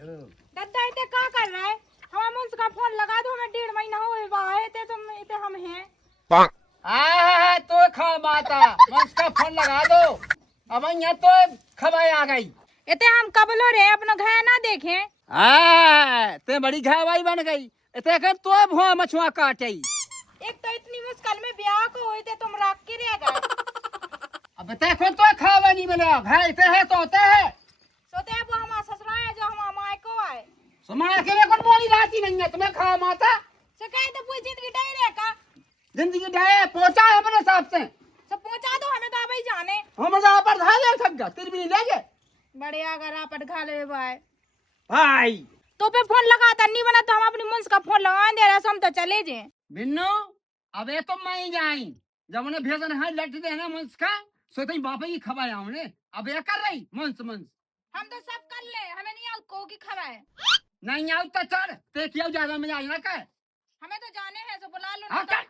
दद्दा इते क्या कर रहा है? हम उसका फोन लगा दो, हमें 1.5 महीना हुए बाहर ते तुम इते हम हैं। तो खा माता उसका फोन लगा दो। अब यहाँ तो खबर आ गई। इते हम कबलो रे अपना घर ना देखें। ते बड़ी घावाई बन गई। इते कर तो भुआ मछुआ काटे। एक तो इतनी मुश्किल में ब्याह को हुए थे तुम रख के रह गए। अब देखो तो खावा नहीं मिला। घर इते है तो होते है। सोते वो हमारा ससुरा है जो हमारा माय को है। समाज के लिए कौन बोली राती नहीं है तुम्हें खा माता। शिकायत तो पूरी जिंदगी डे रहे का। जिंदगी डाय पहुंचा है अपने हिसाब से। सब पहुंचा दो, हमें तो अभी जाने। हम जा पर था ले थक गया तेरी भी नहीं लेगे। बड़े अगर आप खा ले भाई। भाई तो पे फोन लगाता नहीं बना तो हम अपनी मुंस का फोन लगा दे रहे हम तो चले जाए। बिन्नू अब ये तो मैं जाई जब उन्हें भेजन है लट दे ना मुंस का सो तई बापा की खबर आउने। अब ये कर रही मुंस मुंस हम तो सब कर ले, हमें नहीं आउ को की खबर है। नहीं आउ तो चल ते क्यों ज्यादा मजा आई ना कर। हमें तो जाने हैं, तो बुला लो हाँ ना। चल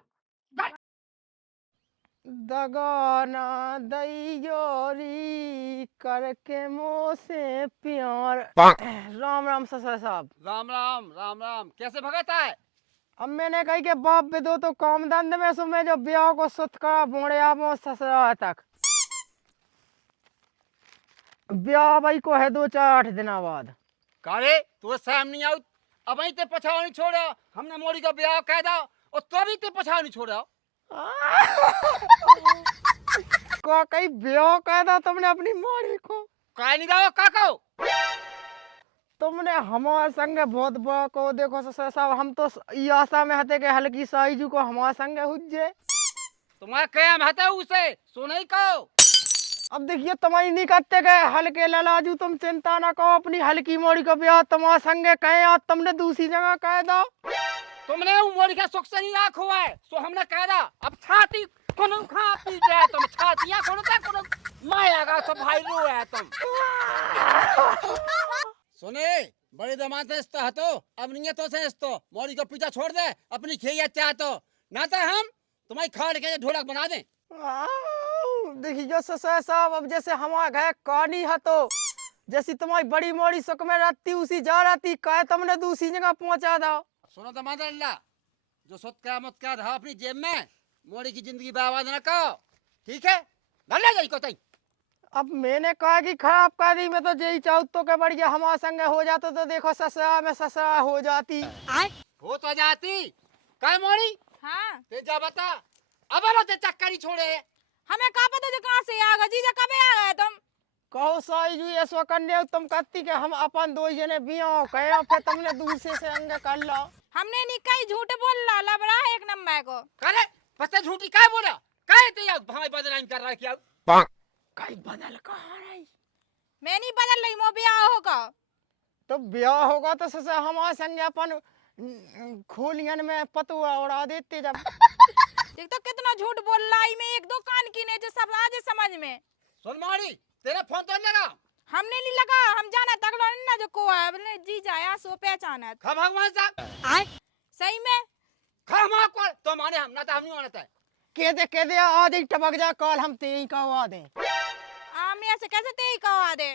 दगाना दैयोरी करके मुँह से प्यार। राम राम ससुर साहब। राम राम राम राम कैसे भगत है। अब मैंने कही के बाप पे दो तो काम धंधे में सुमे जो ब्याह को सुत करा बोड़े आप ससुरा तक ब्याह भाई को है 2-4-8 दिन बाद। कारे तू शाम नहीं आउ अब ही ते पछाव नहीं छोड़ा। हमने मोड़ी का ब्याह कह दा और तो भी ते पछाव नहीं छोड़ा। को कहीं ब्याह कह दा तुमने अपनी मोड़ी को। कह नहीं रहा काको। तुमने हमारे संगे बहुत बड़ा को देखो ससुर साहब। हम तो ई आशा में हते के हल्की साइजू को हमारे संगे हुज्जे। तुम्हारा क्या हता उसे सुनाई को। अब देखिए तुम्हारी नहीं करते गए हल्के ललाजू, तुम चिंता ना करो अपनी हल्की मोड़ी का ब्याह तुम्हारे संगे कहे और तुमने दूसरी जगह कह दो। तुमने मोड़ी का सुख से नहीं आँख हुआ है सो हमने कह दा अब छाती कोनो खा पी जाए तुम छातियां कोनो ता कोनो माया का तो भाई रो है तुम। सुने बड़े दमाद से इस्तो हतो अब नहीं है तो से इस्तो मोड़ी को पीछा छोड़ दे अपनी खेया चाह तो ना तो हम तुम्हारी खाड़ के ढोलक बना दे। देखिए ससुर साहब अब जैसे हमारे घर कहानी है तो जैसी तुम्हारी बड़ी मोड़ी सुख में रहती उसी जा रहती कहे तुमने दूसरी जगह पहुंचा दो। सुनो दमाद अल्लाह जो सुत का मत का रहा अपनी जेब में मोड़ी की जिंदगी बर्बाद न करो ठीक है लल्ला जाई को तई। अब मैंने कहा कि खराब कर दी मैं तो यही चाहूँ तो के बढ़िया हमारे संगे हो जाता तो देखो ससुरा में ससुरा हो जाती। हो तो जाती काय मोड़ी हाँ ते जा बता अब लो ते चक्कर ही छोड़े। हमें कहा पता जो कहाँ से आ गए जीजा कब आ गए तुम। कहो साईजू ऐसा करने तुम कहती के हम अपन दो जने बिया कहे फिर तुमने दूसरे से अंग कर लो। हमने नहीं कहीं झूठ बोल ला लबड़ा है एक नंबर को। करे पता झूठी काय बोला काय ते यार भाई बदनाम कर रहा है क्या कहीं बदल कहाँ रही। मैं नहीं बदल रही, मो ब्याह होगा तो ब्याह होगा तो ससुर हमारे संगे अपन खोलियन में पतुआ उड़ा देते जब। देख तो कितना झूठ बोल रहा है। मैं एक दो कान की ने जो सब आज समझ में। सुन मारी तेरा फोन तो लगा हमने नहीं लगा, हम जाना तगड़ो ना जो को है बोले जी जाया सो पहचाना खा भगवान साहब आए सही में खा मां को तो माने हम ना तो हम नहीं मानते के दे आज ही टपक जा कल हम तेई कहवा दे। हम ऐसे कैसे तेई कहवा दे।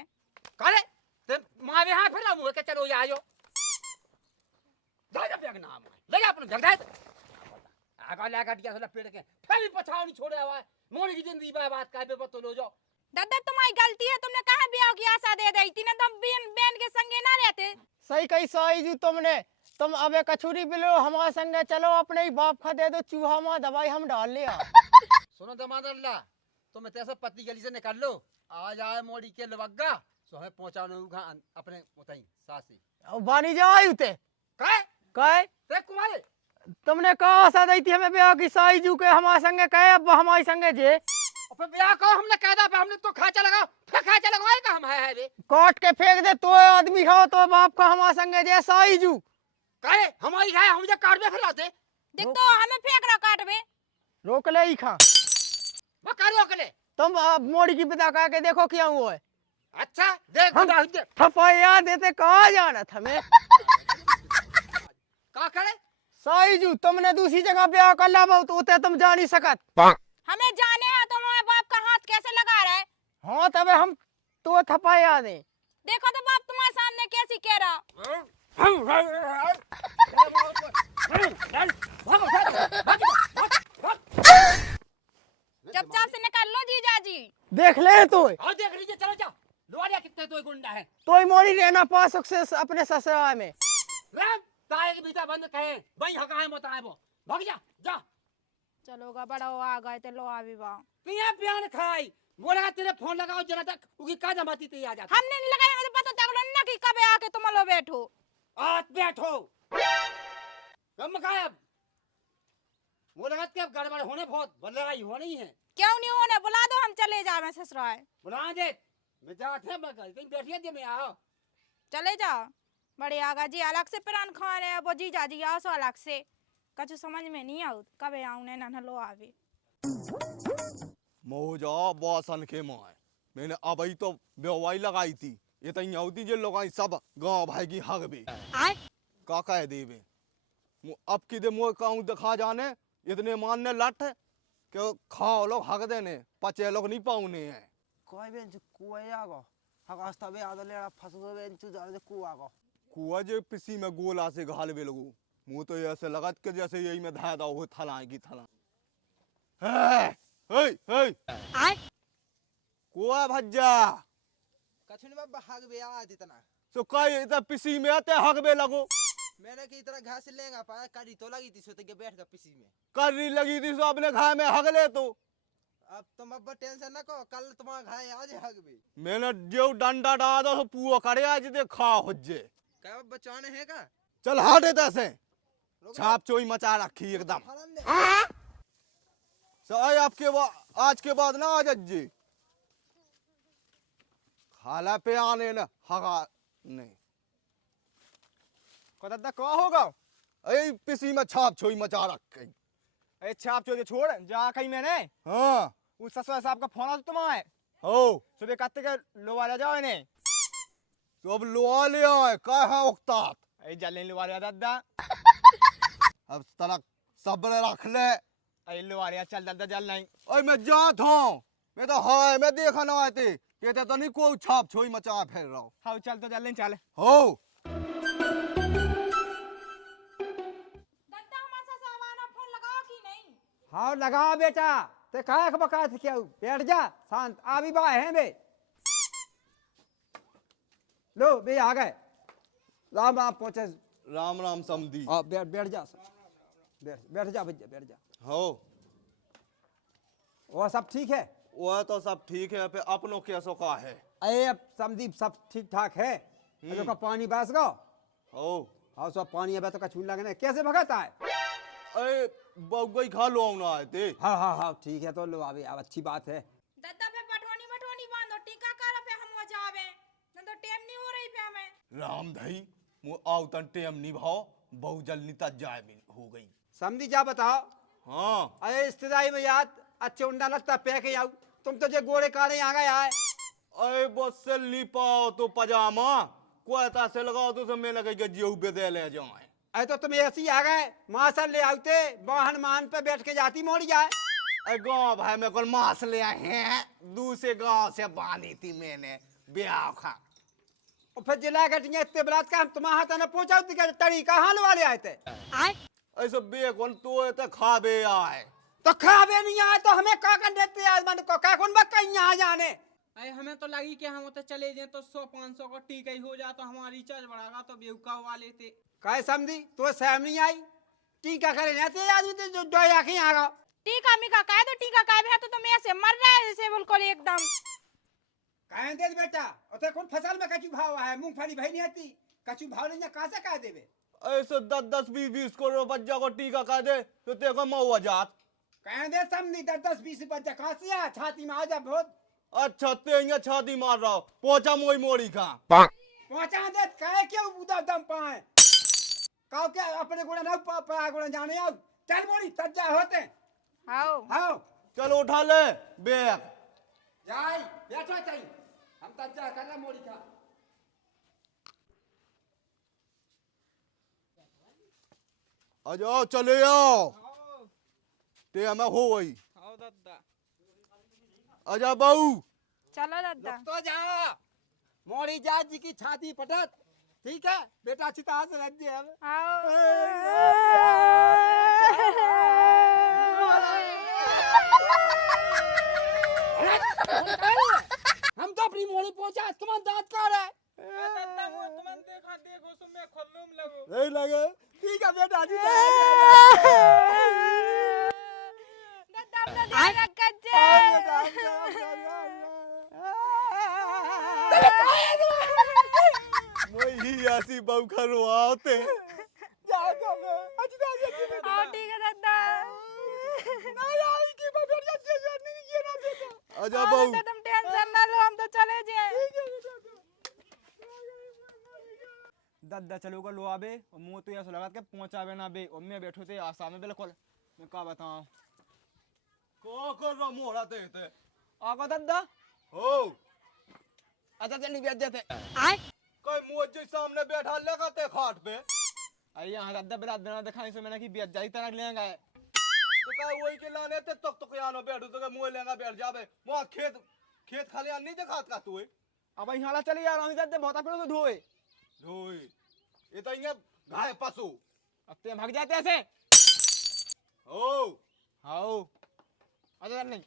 करे ते मां हां फिर मुंह के चलो या आयो दादा बेग नाम ले जा अपन जगदाय आगा लगा दिया साला पेड़ के फिर भी पछाव नहीं छोड़े हुआ मोनी की जिंदगी बर्बाद काय पे तो लो जाओ। दादा तुम्हारी गलती है, तुमने कहा ब्याह की आशा दे दी थी ना, तुम बेन के संगे ना रहते। सही कही साईजू तुमने। तुम अब एक कछुरी बिलो हमारे संगे चलो अपने ही बाप खा दे दो चूहा में दवाई हम डाल लिया। सुनो दमाद अल्लाह तुम तैसे पत्ती गली से निकाल लो आज आए मोड़ी के लवग्गा सो है पहुंचाने अपने उतई सासी अब बानी जाओ उते कहे ते कुमारे तुमने कहा आशा दी थी हमें ब्याह की साईजू के हमारे संगे कहे अब हमारे संगे जे फिर ब्याह को हमने कह दा हमने तो खाचा लगाओ फिर खाचा लगवाए का हम है बे काट के फेंक दे तो आदमी हो तो बाप का हमारे संगे जे साईजू कहे हमारी है हम जे काट में फिर आते देख तो हमें फेंक रहा काट में। रोक ले ही खा वो करो के ले तुम मोड़ी की पिता कह के देखो क्या हुआ है। अच्छा देख हम थपैया देते कहाँ जाना था मैं का करे साईजू तुमने दूसरी जगह ब्याह कर ला बहुत उते तुम जा नहीं सकत। हमें जाने हैं तुम्हारे बाप का हाथ कैसे लगा रहा है। हाँ तबे हम तो थपैया दे देखो तो बाप तुम्हारे सामने कैसी कह रहा। चुपचाप से निकाल लो जीजा जी। देख ले तो और देख लीजिए, चलो जाओ। लोहारिया कितने तो गुंडा है। तो मोड़ी रहना पा सकते अपने ससुराल में। राम ताए के भीतर बंद कहे भाई हकाए मत आए वो भाग जा जा। चलोगा बड़ा वो आ गए थे लो अभी बा। पिया प्यान खाई बोला तेरे फोन लगाओ जरा तक उनकी का जमाती तैयार आ जाती। हमने नहीं लगाया, मुझे पता चलो ना कि कब आके तुम लो बैठो। आज बैठो कम गायब। वो लगा के अब गड़बड़ होने बहुत लड़ाई हो नहीं है। क्यों नहीं होने, बुला दो हम चले जावे ससुराल। बुला दे मैं जाते मैं कहीं बैठिए दे मैं आओ। चले जाओ बड़े आगा जी अलग से प्राण खा रहे हैं वो जीजा जी आओ सो अलग से। कछु समझ में नहीं आऊ कब आऊ ने ना लो आवे। मौजा बासन के माए मैंने अब ही तो बेवाई लगाई थी। ये तो यहूदी जे लगाई सब गांव भाई की हक भी का कह देवे। अब की दे मोह कहूँ दिखा जाने इतने मानने लट है कि खाओ लोग हक देने पचे लोग नहीं पाऊने हैं। कोई बेंच कुएं आगो हगास्ता बे आदो लेड़ा फसो बेंच जाने कुआ आगो। कुआ जे पिसी में गोला से घाल बे लगू मुँह तो ऐसे लगत के जैसे यही में धा दा वो थलाए की थला। हे कुआ भज्जा कछु नहीं बाबा हग बे आ इतना। तो कई इतना पिसी में आते हक बे लगो। मैंने की तरह घास लेगा पाया कड़ी तो लगी थी सोते के बैठ कर पिसी में करनी लगी थी सो अपने घाय में हक ले तो। अब तुम अब टेंशन ना करो कल तुम्हारा घाय आज हग बे। मैंने जो डंडा डाल दो पूरा करे आज दे खा हो जे। क्या बचाने है का चल हटे तैसे छाप चोई मचा रखी एकदम। सही आपके आज के बाद ना आज जी खाला पे आने ना हगा नहीं को दादा को होगा ऐ पिसी में छाप छोई मचा रखी। ए छाप चोरी छोड़ जा कहीं मैंने हाँ उस ससुर साहब का फोन आ तो तुम्हारे हो सुबह कत्ते के लोवा ले जाओ इन्हें। तो अब लोआ ले आए का है उक्तात ए जल्दी लोवा ले दादा अब तलक सब्र रख ले। ए लोवा ले चल दादा जल नहीं। ओए मैं जात हूँ मैं तो हाय मैं देखा ना आते कहते तो नहीं कोई छाप छोई मचा फिर रहा हाँ चल तो जल्दी चल। हो दत्ता हमारा सावाना फोन लगाओ कि नहीं। हाँ लगा बेटा ते काहे के बका थे क्या बैठ जा शांत अभी बा है बे। लो बे आ गए राम राम पहुंचे। राम राम समधी। बैठ बैठ जा बैठ जा भैया बैठ जा। हो वो सब ठीक है। वह तो सब ठीक है पे अपनों कैसो का है। अरे अब समदीप सब ठीक ठाक है। अरे का पानी बस गो हो हाँ सब पानी अब तो कछू लगने कैसे भगता है। अरे बउगई खा लो ना आए थे। हाँ ठीक है तो लो अभी अब अच्छी बात है। दत्ता पे पठोनी मठोनी बांधो टीका कर पे हम हो जावे न तो टेम नहीं हो रही पे हमें। राम धई मु आउ तन टेम निभाओ बहु जल्दी तक जाए हो गई। समझी जा बताओ। हाँ अरे रिश्तेदारी में याद अच्छे उंडा लगता पे के आऊ तुम तो जे गोरे काले आ गए आए। अरे बस से लिपाओ तो पजामा कोयता से लगाओ तो सब में लगे जेऊ पे दे ले जाए। अरे तो तुम ऐसे ही आ गए मासल ले आते वाहन मान पे बैठ के जाती मोड़ी जाए। अरे गाँव भाई में कल मांस ले आए हैं दूसरे गांव से बांधी थी मैंने ब्याह खा। और फिर जिला घटिया इतने बरात का हम तुम्हारा हाथ न पहुंचाओ तड़ी कहाँ वाले आए थे। ऐसे बेकन तो ते खाबे आए तो खावे नहीं आए तो हमें का कर देते आज मन को का कौन कहीं यहाँ जाने। अरे हमें तो लगी कि हम उधर चले जाए तो 100-500 का टीका ही हो जाता हमारी रिचार्ज बढ़ागा तो बेवकूफ वाले थे। कहे समझी तो सहम नहीं आई टीका करे जाते आदमी तो जो दो आंखें आ गया। टीका मिका कहे तो टीका कहे है तो तुम ऐसे मर रहे है जैसे बिल्कुल एकदम। कहे दे बेटा उते कौन फसल में कचू भाव है मूंगफली भाई नहीं आती कचू भाव नहीं कहाँ से कह देवे। ऐसे 10-20 करोड़ बच्चा को टीका कर दे तो तेको मऊआ जात। कहे दे समझी 10-20 बच्चा कहाँ से आ छाती में आ जा बहुत। अच्छा तेंगे छाती मार रहा हो पोचा मोई मोड़ी का पहुंचा दे कहे क्यों उधर दम पाए काओ के अपने गुड़ा ना पा गुड़ा जाने आओ चल मोड़ी तज्जा होते। आओ आओ चलो उठा ले बैग जाई बैठो चाहिए हम तज्जा कर ला मोड़ी का। आ जाओ चले आओ ते हमें हो गई। आओ दादा आजा बहू चलो दत्ता। तो जाओ मोड़ी जात जी की छाती पटत, ठीक है बेटा चिता से रख दे अब। हम तो अपनी मोड़ी पहुंचा, तुम्हारा दांत कहाँ है? नहीं लगे, ठीक है बेटा जी। वही ऐसी बहू खरवाते आजा बहू। तुम टेंशन ना लो, हम तो चले जाए। दद्दा चलोगा लो आबे और मुंह तो ऐसा लगा के पहुंचावे ना बे और मैं बैठो थे आशा में बिल्कुल मैं का बताऊं को कर रहा मोड़ा ते आगा दद्दा हो अच्छा चल बैठ जाते कोई मुझ जे सामने बैठा लेगा ते खाट पे अरे यहाँ दद्दा बिराद बिना दिखाई से मैंने की बेच जाई तरह लेंगे तो का वही के लाने ते तक यानो बैठो तो मुंह लेगा बैठ जावे मुआ खेत खेत खाली नहीं दिखात का तू अब यहाँ चले यार हम दद्दा बहुत पेड़ तो धोए धोई ये तो इंगे घाय पशु अब ते भाग जाते ऐसे हो हाओ अच्छा नहीं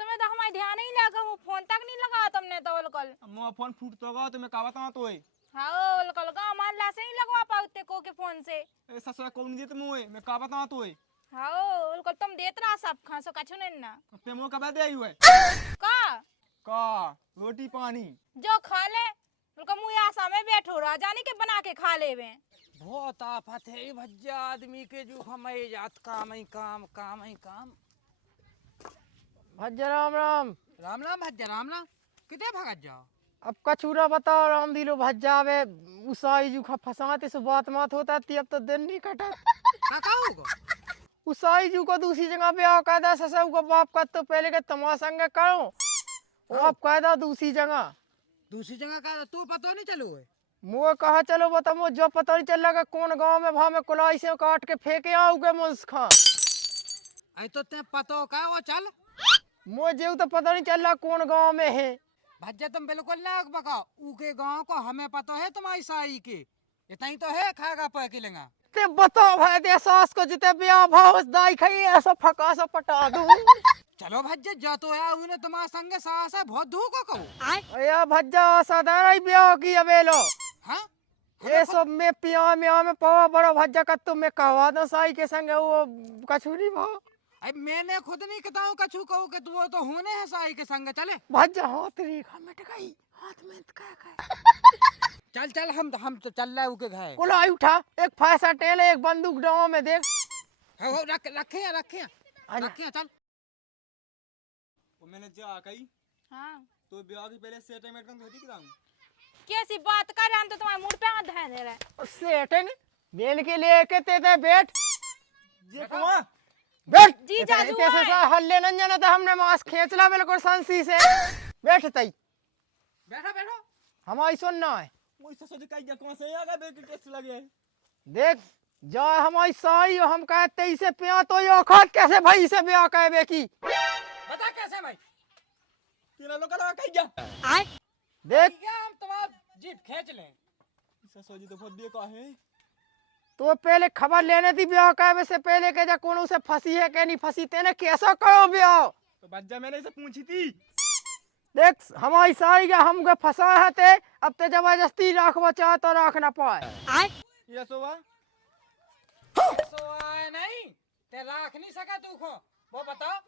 तुम्हें तो हमारे ध्यान ही लगा, वो फोन तक नहीं लगा तुमने तो बिल्कुल। मुंह फोन फूट तो गया तो मैं का बताऊं तो हाँ बिल्कुल गाँव ला से नहीं लगवा पाते को के फोन से। ए ससुरा कौन देत मुंह मैं का बताऊं तो हाँ बिल्कुल तुम देत रहा सब खा सो कछु नहीं ना। ते मुंह कब दे आई हुए का रोटी पानी जो खा ले बिल्कुल मुँह आशा में बैठो रहा जाने के बना के खा ले वे। बहुत आफत है भज्जा आदमी के जो हमें जात काम ही काम काम ही काम। भज्जा राम राम राम राम भज्जा राम राम, कितने भगत जाओ? अब कछूरा बताओ राम दिलो भज्जा वे उसाई जू खा फसाते से बात मात होता थी अब तो दिन नहीं कटा काका होगा उसाई जू को दूसरी जगह पे आओ कायदा ससु को बाप का तो पहले के तमाशा संग करो वो अब कायदा दूसरी जगह का तू पता नहीं चलो है? मुँह कहा चलो बता मुझ जो पता नहीं चल रहा कौन गांव में भाव में कुलाई से काट के फेंके आओगे मुझ खा आई तो ते पता हो का वो चल मुझे तो पता नहीं चल रहा कौन गांव में है भज्जा तुम बिल्कुल ना बका ऊके गांव को हमें पता है तुम्हारी साई के इतना ही तो है खाएगा पैके लेगा ते बताओ भाई दे सास को जिते ब्याह भाव दाई खाई ऐसा फका सा पटा दूं चलो भज्जा जा तो है उन्हें तुम्हारे संग सास है बहुत धूको कहो अया भज्जा साधारण ही ब्याह की अबेलो हाँ ये सब में पिया में पवा बड़ा भज्जा का तुम में कहवा दो साई के संग वो कछुरी भाव अब मैंने खुद नहीं कहता कछु कहूँ कि तू तो होने है साई के संग चले भज्जा हाथ रेखा मिट गई हाथ में चल चल हम तो चल रहे उके घर कुलाई उठा एक फैसा टेल एक बंदूक डाव में देख हो रखे चल वो मैंने जा कही हाँ तो ब्याह की पहले सेटलमेंट में होती किदाऊं कैसी बात कर रहे हम तो तुम्हारे मुंह पे हाथ धर दे रहे। सेटिंग बेल के लिए कहते थे बैठ ये कौन बैठ जी जाजू कैसे है। सा हल्ले न जाना था हमने मांस खींचला बिल्कुल संसी से बैठ तई बैठो हमारी सुनना है मुझ से सोच कहीं कौन से आगा देख के कैसे लगे देख जा हमारी साई हम कहते इसे पिया तो यो खात कैसे भाई इसे ब्याह कहबे की बता कैसे भाई तीनों लोग लगा कहीं जा देख क्या हम तुम्हारा जीप खींच लें इसे सोची तो बहुत देखा है तो पहले खबर लेने थी ब्याह कहबे से पहले के जा कौन उसे फंसी है कि नहीं फंसी तेने कैसा करो ब्याह तो बच्चा मैंने इसे पूछी थी देख हमारी साई का हमको फंसा है ते अब ते जबरदस्ती रखवा चाहे तो रख ना पाए ये सोवा सो आए नहीं ते राख नहीं सका तू को वो बताओ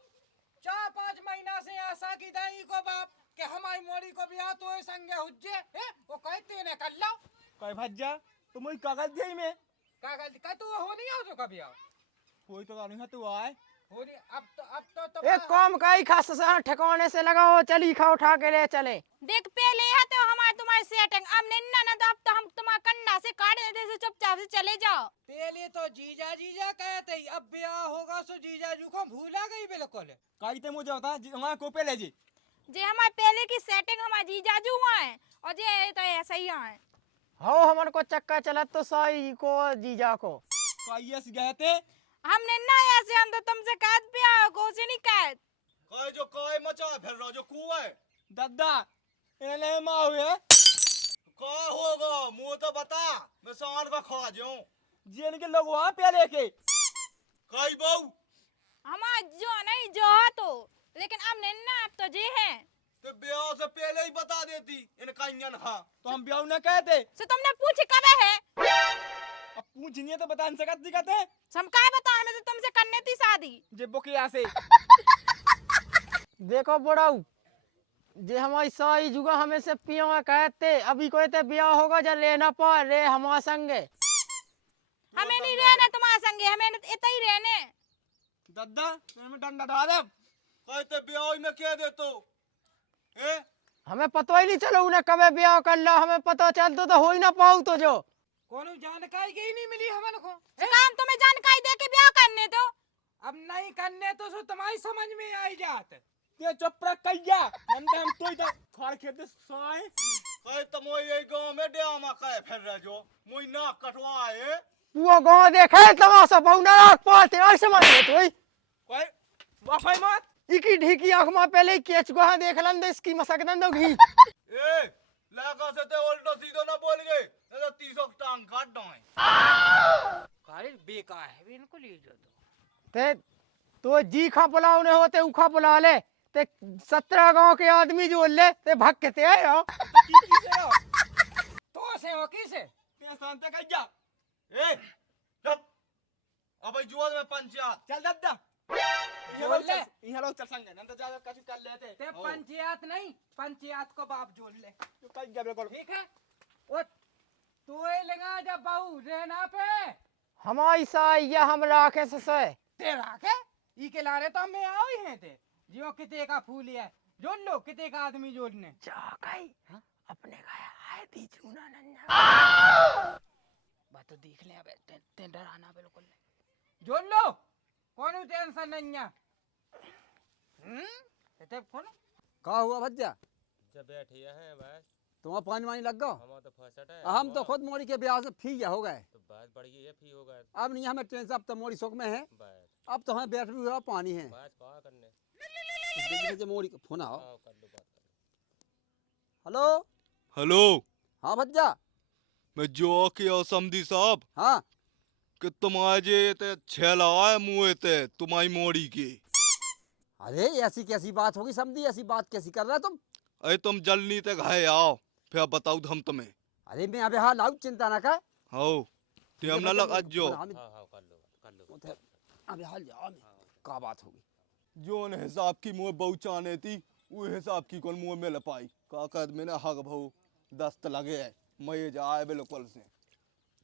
4-5 महीना से आशा की दाई को बाप कि हमारी मोरी को ब्याह तो संगे हुज्जे है वो कहते ने कर लो कोई भज्जा तो मुझे कागज दिया में कागज का तू हो नहीं हो तो कभी आओ कोई तो नहीं है तू आए हो नहीं अब तो एक काम का ही खास से ठिकाने से लगाओ चली खा उठा के ले चले देख पहले है तो हमारे तुम्हारी सेटिंग अब नहीं ना तो अब तो हम तुम्हारा कन्ना से काट देते से चुपचाप से चले जाओ। पहले तो जीजा कहते अब ब्याह होगा सो जीजा जू को भूला गई बिल्कुल काई ते मुझे बता हमारे को पहले जी जे हमारे पहले की सेटिंग हमारे जीजाजू हुआ है और जे तो ऐसा ही है। हो हमन को चक्का चला तो साई को जीजा को काई ऐसे गए थे हमने ना ऐसे हम तो तुमसे कहत ब्याह को से नहीं कहत काय जो काय मचा फिर रहा जो कुआ है दादा इन्हें माँ हुए का होगा मुँह तो बता मैं सांड का खा जाऊं जिन के लोग वहाँ पे लेके कई बहू हमार जो नहीं जो है तो, लेकिन अब नहीं ना, अब तो जे है। तो ब्याह से पहले ही बता देती इन कन्यन खा तो हम ब्याह न कहते सो तुमने पूछी कब है? अब पूछिए तो बता नहीं सकत दिखाते हम काय बताओ, हमें तो तुमसे करने थी शादी। जे बुकिया से देखो बुढ़ाऊ जे हमारी साई जुगा हमें से पियो कहते अभी कोई ते ब्याह होगा जब लेना पा रे हमारा संगे हमें नहीं रहना तुम्हारे संगे, हमें इतना ही रहने। दादा मैं डंडा डाल दे कहते ब्याह में कह दे तो हैं हमें पता ही नहीं चलो उन्हें कबे ब्याह कर ला हमें पता चलता तो हो ही ना पाऊ तो जो कोनो जानकारी ही नहीं मिली हमन को। तो काम तुम्हें जानकारी दे के ब्याह करने दो। अब नहीं करने तो सो तुम्हारी समझ में आई जात। ये चुप रख कहिया नंदा हम तो इधर खाड़ खेत साए कहे तो मोई ये गांव में ड्रामा कहे फिर रह जो मोई नाक कटवाए वो गांव देखे तमाशा बहुना राख पाते ऐसे समझ ले तू कोई वाफाई मत इकी ढीकी आंख में पहले ही केच गोहा देख लन दे इसकी मसकदन दो घी ए लगा से ते उल्टा सीधा ना बोल गए नहीं तो 300 टांग काट डाए कारे बेकार है इनको ले जो ते तो जी खा पुलाव ने होते उखा पुला ले ते 17 गांव के आदमी जो ले ते भाग के ते आए हो तो से हो किसे पेशान ते कहिया ए चुप अब जुआ में पंचायत चल दादा जोड़ ले। यहाँ लोग चल संगे नंदा ज्यादा कुछ कर लेते ते पंचायत नहीं, पंचायत को बाप जोड़ ले। तो कहिया बिल्कुल ठीक है वो तू ही लगा जब बहू रहना पे हमारी साई या हम राखे से तेरा के ई के लारे तो हमें आओ ही हैं ते जियो किते का फूल है जोड़ लो किते का आदमी जोड़ने जा गई अपने गया है दी चूना नन्ना बात तो देख ले अब ते डराना बिल्कुल नहीं जोड़ लो कौन टेंशन नहीं है ते कौन का हुआ भज्जा जब बैठिया है बस तुम्हारा पानी वानी लग गो हम तो फसट है हम तो खुद मोरी के ब्याह से फी हो गए तो बात बढ़ी है फी होगा अब नहीं हमें टेंशन अब तो मोरी सुख में है बस अब तो हमें बैठ भी हुआ पानी है बात कहा करने मोरी फोन आओ आओ कर लो बात कर हेलो हेलो हाँ भज्जा मैं जो के समधी साहब हाँ कि तुम्हारे जे ते छेला है मुँह ते तुम्हारी मोड़ी की अरे ऐसी कैसी बात होगी समझी ऐसी बात कैसी कर रहा तुम अरे तुम जल्दी ते घाय आओ फिर बताऊ हम तुम्हें अरे मैं अबे हाल आऊ चिंता ना कर हो ते हम ना लगा जो हाँ हाँ कर लो अबे हाल जाओ का बात होगी जोन हिसाब की मुँह बहुचाने थी वो हिसाब की कौन मुँह में लपाई का कद में ना हग भाऊ दस्त लगे है मैं जाए बिल्कुल से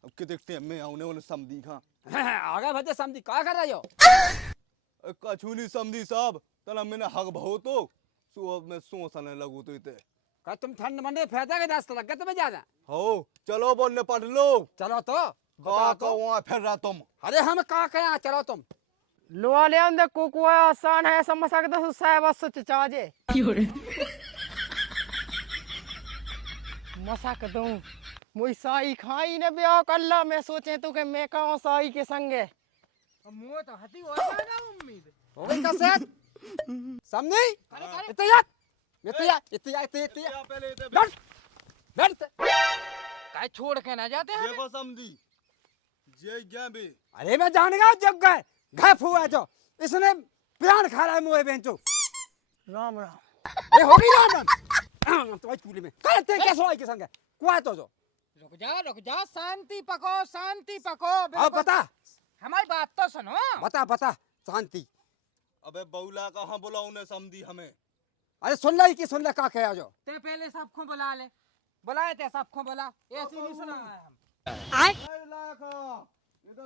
अब कितने टाइम में आउने उन्हें समधी खा आ गए भज्जा समझी क्या कर रहे हो कछूनी समधी साहब तना मैंने हग भाऊ तो सो अब मैं सोचने लगू तो इते का तुम ठंड मंडे फायदा के दस्त लग गए तुम्हें ज्यादा हो चलो बोलने पढ़ लो चलो तो का बताओ तो वहाँ फिर रहा तुम अरे हम का कहें चलो तुम लोआ ले अंदर कोको आसान है समझ सकते हो साहब बस चाजे मसाक दूं मुई साई खाई ने ब्याह कर ला मैं सोचे तो कि मैं कहूँ साई के संगे मुंह तो हती हो जाना उम्मीद हो गई का सेहत समझी करे इतने याद इतने या पहले इते बैठ बैठ काय छोड़ के ना जाते हैं देखो समधी जे क्या बे अरे मैं जान गया जब गए घर फुआ जो इसने प्यान खा रहा है मुँह बेंचो राम राम ए हो गई राम तो आज चूल्हे में करते कैसे आई के संग कुआ तो जो रुक जा शांति पको अब बता हमारी बात तो सुनो बता बता शांति अबे बौला कहाँ बुलाऊ ने समधी हमें अरे सुन ला की सुन ला का कहे जो ते पहले सबको बुला ले बुलाए थे सबको बुला ऐसे नहीं सुना है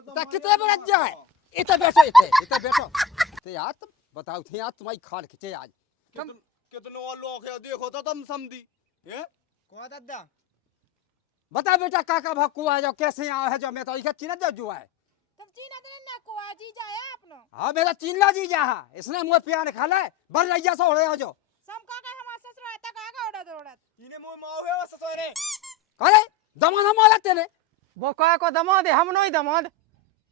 हम कितने बरस जाए इतने बैठो इतने बैठो ते यार तुम बताओ थे यार तुम्हारी खाड़ खींचे आज कितने लोग है देखो तो तुम समधी ये को दादा बता बेटा काका भक्कू है जो कैसे आया है जो मैं तो इधर चीना जो है तुम चीना तो ना को आजी जाया आपनो। हाँ मेरा चीनला जी जा इसने मुँह प्यान खा ले बल रैया से हो रहे हो जो सम का हमार ससुर आता का उड़त उड़त इने मुंह माओ है ससुरे अरे दमान हम आला तेरे वो कह को दमाद है हम नहीं दमाद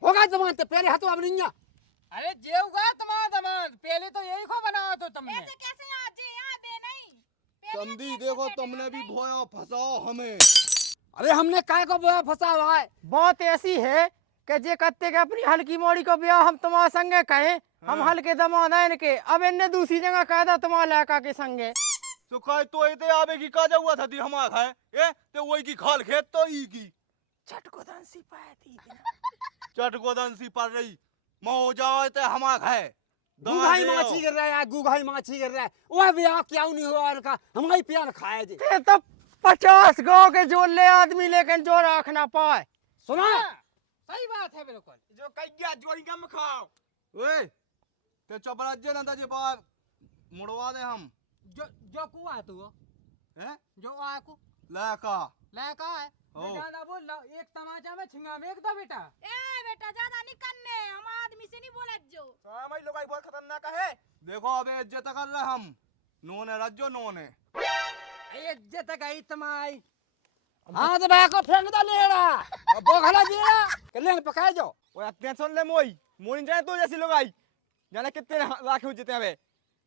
होगा दमान ते पहले हाथों अब नहीं अरे जेऊगा तुम्हारा दमाद पहले तो यही को बनाया तो तुमने ऐसे कैसे आज यहाँ बे नहीं समझी देखो तुमने भी भोया फंसाओ हमें। अरे हमने काय को बोया फंसा हुआ है। बात ऐसी है कि जे कहते कि अपनी हल्की मोड़ी को ब्याह हम तुम्हारे संगे कहें, हम हाँ। हल्के दमाद हैं इनके, अब इनने दूसरी जगह कह दा तुम्हारे लड़का के संगे। तो कहे तो इते आवे की काजा हुआ था दी हमारा खाए ए ते वही की खाल खेत तो ई की छटकोदन सी पाए थी चटकोदन सी पड़ रही मो जाओ ते हमारा खाए गुगाई माछी कर रहा है, गुगाई माछी कर रहा है। वह ब्याह क्यों नहीं हुआ उनका, हमारी प्यार खाए जी। ते तो 50 गांव के जोड़ ले आदमी लेकिन जो राख ना पाए। सुना सही बात है बिल्कुल। जो कहिया जोड़ी कम खाओ। ओए ते चपराजे ना ता जे बाहर मुड़वा दे हम जो जो कुआ है तू हैं जो आ को लड़का लड़का है ओ। ज्यादा बोल लो, एक तमाचा में छिंगा में एक दो बेटा। ए बेटा ज्यादा नहीं करने, हम आदमी से नहीं बोलत जो। हमारी लोग बहुत खतरनाक है। देखो अबे इज्जत कर रहे हम नोने रज्जो नोने इज्जत गई तुम्हारी। हाँ तो भाई को फेंक दो लेड़ा, अब बोखला दिया कल्याण पकाए जो। ओए टेंशन ले मोई जाए तो जैसी लोग आई जाने कितने लाख हो जीते हमें।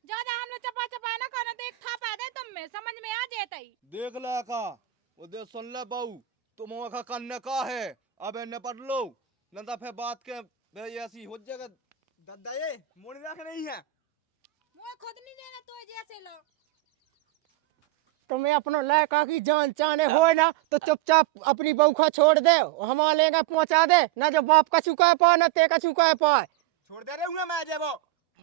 ज्यादा हम लोग चपा चपा ना करना तो एक थापा दे तुम में, समझ में आ जाता ही। देख लड़का वो दे सुन ले बहू तुम वहाँ कन्ने का है अब इन्हें पढ़ लो न तो फिर बात के भाई ऐसी हो जाएगा दादा ये मोड़ी राख नहीं है। मुझे खुद नहीं देना तो जैसे लो। तुम्हें अपना लड़का की जान चाहने हो ना तो चुपचाप अपनी बहू को छोड़ दे, हमारे लेगा पहुंचा दे ना, जो बाप का चुका पाए ना ते का चुका पाए। छोड़ दे रहे हूँ मैं जे वो।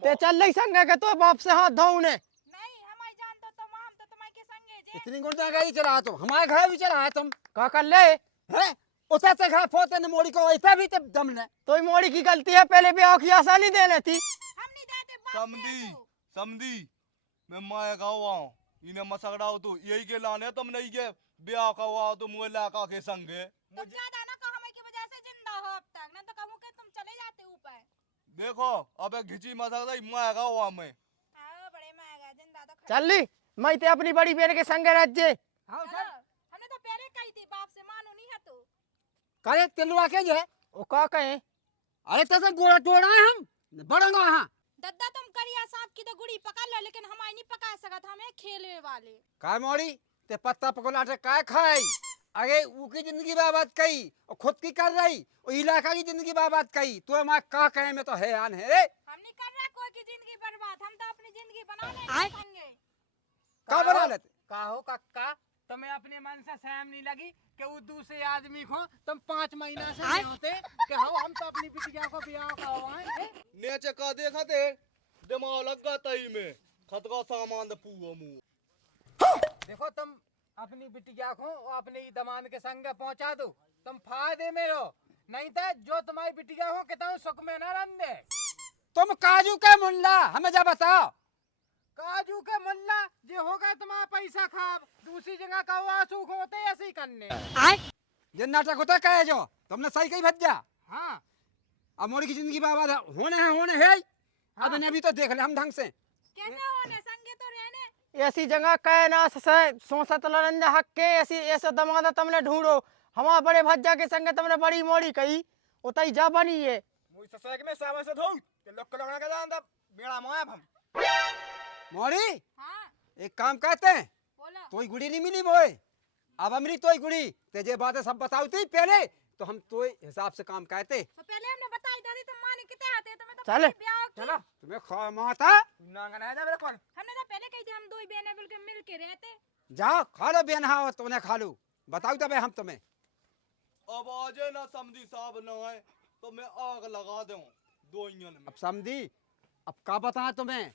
ते चल नहीं संगे के तो बाप से हाथ धो ने। नहीं हमारी जान तो तुम हम तो तुम्हारे के संगे जे। इतनी गुंडा गाड़ी चला तो हमारे घर भी चला है तुम का कर ले हैं। उसे से घर फोते ने मोड़ी को ऐसा भी तब दम ने। तो मोड़ी की गलती है, पहले ब्याह की आशा नहीं देने थी। हम नहीं देते बाप समझी समझी मैं माया का हुआ हूँ इन्हें मसकड़ाओ तो यही के लाने तुम नहीं के ब्याह का हुआ तो मुझे लड़का के संगे तुम ज्यादा ना कहो हमें की वजह से जिंदा हो अब तक, ना तो कहूँ कि तुम चले जाते ऊपर। देखो अबे घिची मसक रही माया का हुआ मैं हाँ बड़े महंगा जिंदा तो चल ली मैं ते अपनी बड़ी बहन के संगे राज्य। हाँ चलो, हमने तो पहले कही थी बाप से मानो नहीं है तो। करे तेलुआ के जे। वो का कहे अरे तसे गोड़ा तोड़ा है हम बड़ंगा हां। दद्दा तुम करिया सांप की तो गुड़ी पकड़ लो, लेकिन हमारी नहीं पका सकत, हमें खेलने वाले। काय मोड़ी ते पत्ता पकोला से काय खाई। अरे उकी जिंदगी बर्बाद कई और खुद की कर रही और इलाका की जिंदगी बर्बाद कई। तू हमारा का कहे में तो हैरान है रे। हम नहीं कर रहे कोई की जिंदगी बर्बाद, हम तो अपनी जिंदगी बना लेंगे संगे। का बना लेते। काहो कक्का तुम्हें अपने मन से सहम नहीं लगी कि वो दूसरे आदमी को तुम 5 महीना से नहीं होते कि हम तो अपनी बिटिया को ब्याह करवाएं। नीचे का देखा थे दिमाग लग गया तई में खतरा सामान दे पूरा मुंह देखो तुम अपनी बिटिया को और अपने ही दमाद के संग पहुंचा दो, तुम फायदे में रहो, नहीं तो जो तुम्हारी बिटिया हो कितना सुख में न रंदे। तुम काजू के मुल्ला हमें जा बताओ। काजू के मुल्ला जे होगा तुम्हारा पैसा खाब, दूसरी जगह का हुआ सुख होते ऐसे ही करने। जिन नाटक होता कहे जो तुमने सही कही भज्जा। हाँ अब मोड़ी की जिंदगी बर्बाद होने है। अब इन्हें भी तो देख ले हम ढंग से। कैसे होने संगे तो रहने। ऐसी जगह कहे ना सोसत लरंजा हक के ऐसी ऐसा दमादा तुमने ढूंढो, हमारे बड़े भज्जा के संगे तुमने बड़ी मोड़ी कही उतई जा बनी है। मुझ ससुर में सावन से धो के लोग को लगना के जानता बेड़ा मोया हम। मोड़ी हाँ एक काम करते हैं, बोलो। तोई गुड़ी नहीं मिली मोए, अब हमरी तोई गुड़ी तेजे बातें सब बताऊ थी पहले तो हम तोई हिसाब से काम करते। तो पहले हमने बताई दादी तुम माने कितने आते हैं, तुम्हें तो चले। पहले ब्याह की। चलो तुम्हें खा माता नांगना है जा मेरे कौन। हमने तो पहले कही थी हम दो ही बहनें मिलकर मिल के रहते। जाओ खा लो बेन हाँ तुमने खा लो बताऊ तब हम तुम्हें। अब आजे ना समझी साहब न आए तो मैं आग लगा दूं दो इंजन में अब समझी अब का बताया तुम्हें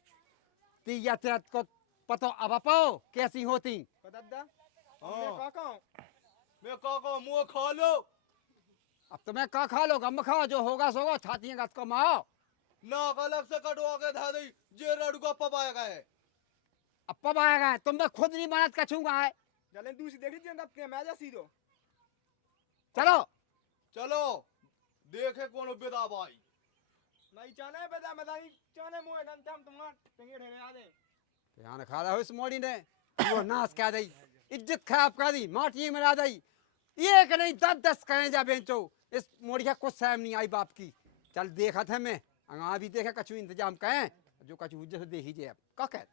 ती या तेरा को पतो अब पाओ कैसी होती। हाँ मैं काका मुंह खा लो अब तुम्हें का खा लो गम खाओ जो होगा सोगा छाती गत को माओ। नाक अलग से कटवा के धा दी जे रड़ुआ पपाएगा है अब पब आएगा तुम तो खुद नहीं बनत कछूंगा है। जले दूसरी देख लीजिए अब के मैं जा सीधो। चलो चलो देखे कौन बेदा भाई नहीं चाहने बेटा मैं चाहने मुंह दम तम तुम्हारा टेंगे ठेरे आ दे। ध्यान खा रहा हो इस मोड़ी ने वो नाश कर दी इज्जत खराब कर दी माटी में ला दी। एक नहीं 10-10 कहें जा बेंचो इस मोड़ी का कुछ सहम नहीं आई बाप की। चल देखा था मैं अंगा भी देखा कछु इंतजाम कहें जो कछु उज्जत से देख ही जे अब का कह